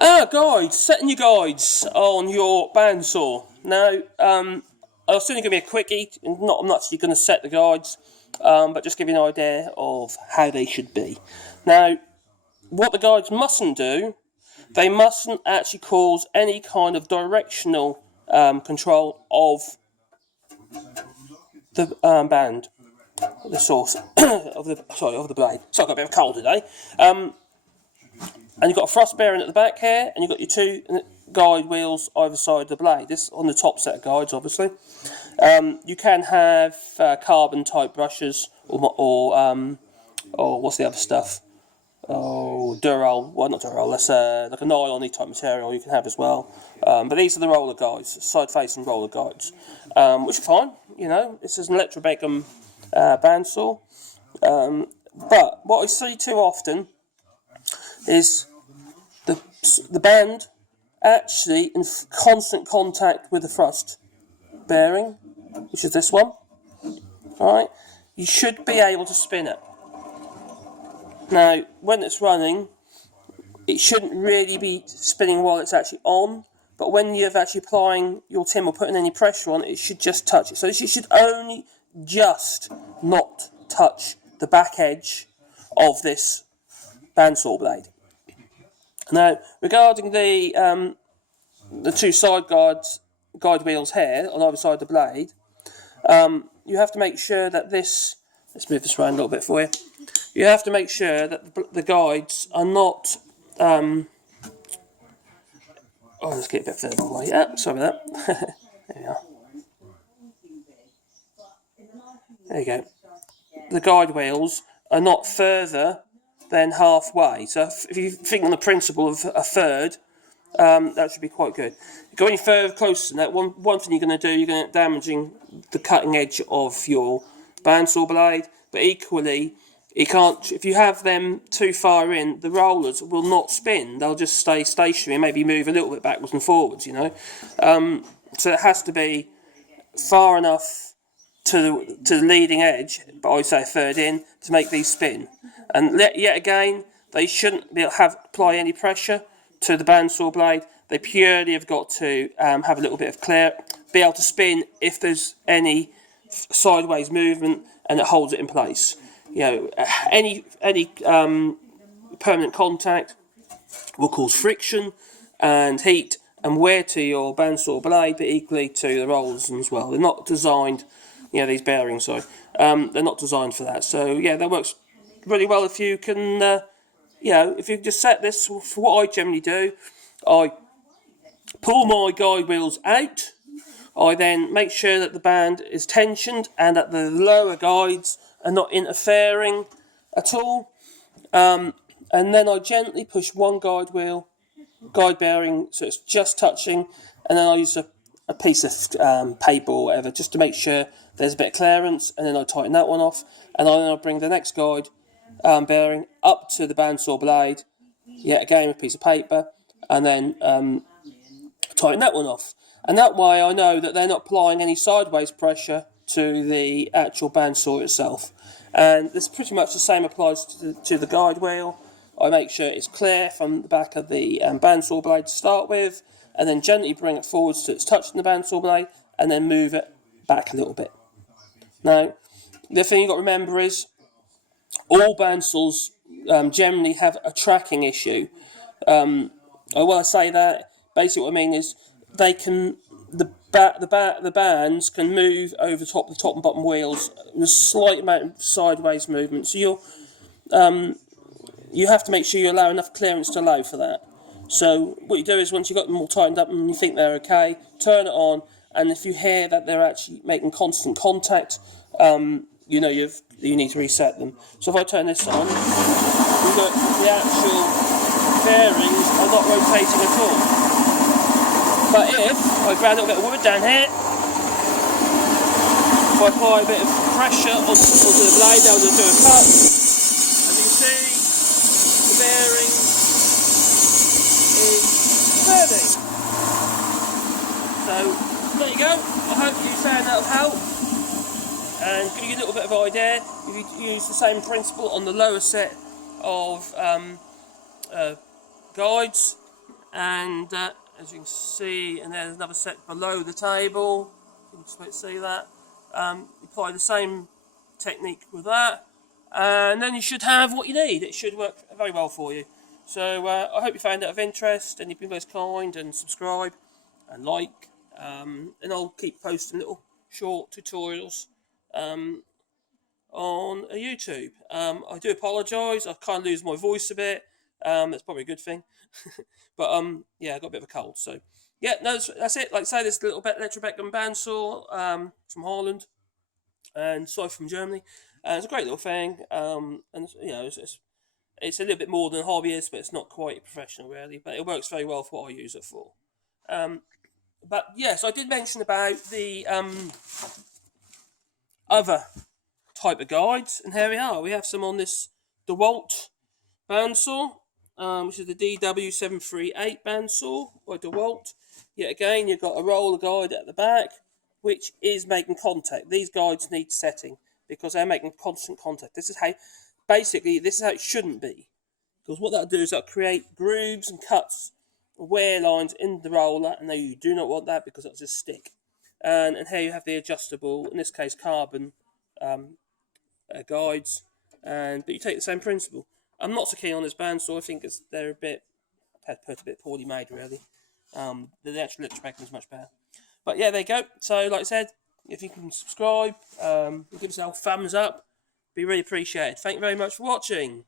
Guides, setting your guides on your bandsaw. Now, I was only going to be a quickie, I'm not actually going to set the guides, but just give you an idea of how they should be. Now, what the guides mustn't do, they mustn't actually cause any kind of directional control of the band, the source of the blade. So I've got a bit of a cold today. And you've got a thrust bearing at the back here, and you've got your two guide wheels either side of the blade. This on the top set of guides, obviously. You can have carbon type brushes, or what's the other stuff? Oh, Dural. Well, not Dural. That's like a nylon type material you can have as well. But these are the roller guides, side-facing roller guides, which are fine. You know, this is an electrobacum bandsaw. But what I see too often is the band actually in constant contact with the thrust bearing, which is this one. Alright, you should be able to spin it. Now, when it's running, it shouldn't really be spinning while it's actually on, but when you're actually applying your tim or putting any pressure on it, it should just touch it. So it should only just not touch the back edge of this bandsaw blade. Now, regarding the two side guide wheels here on either side of the blade, you have to make sure that this. Let's move this around a little bit for you. You have to make sure that the guides are not. Let's get a bit further away. Yeah, sorry about that. There we are. There you go. The guide wheels are not further than halfway. So if you think on the principle of a third, that should be quite good. Go any further closer than that, one thing you're going to do, you're going to end up damaging the cutting edge of your bandsaw blade. But equally, you can't. If you have them too far in, the rollers will not spin. They'll just stay stationary and maybe move a little bit backwards and forwards. You know, so it has to be far enough to the leading edge, but I say a third in, to make these spin. And yet again, they shouldn't apply any pressure to the bandsaw blade. They purely have got to have a little bit of clear, be able to spin if there's any sideways movement, and it holds it in place. You know, any permanent contact will cause friction and heat and wear to your bandsaw blade, but equally to the rollers as well. They're not designed, you know, these bearings, they're not designed for that. So yeah, that works really well if you can, if you just set this for what I generally do. I pull my guide wheels out. I then make sure that the band is tensioned and that the lower guides are not interfering at all. And then I gently push one guide bearing, so it's just touching, and then I use a piece of paper or whatever just to make sure there's a bit of clearance, and then I tighten that one off, and then I bring the next guide bearing up to the bandsaw blade, yet again with a piece of paper, and then tighten that one off. And that way I know that they're not applying any sideways pressure to the actual bandsaw itself. And this pretty much the same applies to the guide wheel. I make sure it's clear from the back of the bandsaw blade to start with, and then gently bring it forwards so it's touching the bandsaw blade, and then move it back a little bit. Now, the thing you've got to remember is all bandsaws generally have a tracking issue. When I say that, basically what I mean is the bands can move over the top and bottom wheels with a slight amount of sideways movement. So you have to make sure you allow enough clearance to allow for that. So what you do is, once you've got them all tightened up and you think they're okay, turn it on, and if you hear that they're actually making constant contact, you know you need to reset them. So if I turn this on, look, the actual bearings are not rotating at all. But if I grab a little bit of wood down here, if I apply a bit of pressure onto the blade, they'll do a cut. As you can see, the bearing is turning. So there you go. I hope you found that of help, and give you a little bit of idea. If you use the same principle on the lower set of guides, And as you can see, and there's another set below the table. You can just see that. Apply the same technique with that, and then you should have what you need. It should work very well for you. So I hope you found it of interest, and you've been most kind, and subscribe and like, and I'll keep posting little short tutorials on YouTube. I do apologise, I kind of lose my voice a bit. That's probably a good thing. But yeah, I got a bit of a cold, so yeah, no, that's it. Like I say, this little bit Electrobeckham bandsaw from Holland, and sorry, from Germany. It's a great little thing, and you know, it's a little bit more than a hobbyist, but it's not quite professional really. But it works very well for what I use it for. But yes, I did mention about the other type of guides, and here we are. We have some on this DeWalt bandsaw, which is the DW738 bandsaw by DeWalt. Yet again, you've got a roller guide at the back, which is making contact. These guides need setting because they're making constant contact. This is how it shouldn't be. Because what that'll do is that'll create grooves and cuts, wear lines in the roller, and you do not want that because it'll just stick. And here you have the adjustable, in this case carbon guides, but you take the same principle. I'm not so keen on this bandsaw. I think they're a bit poorly made really. The actual Electrobeckham is much better. But yeah, there you go. So like I said, if you can subscribe, give yourself a thumbs up, be really appreciated. Thank you very much for watching.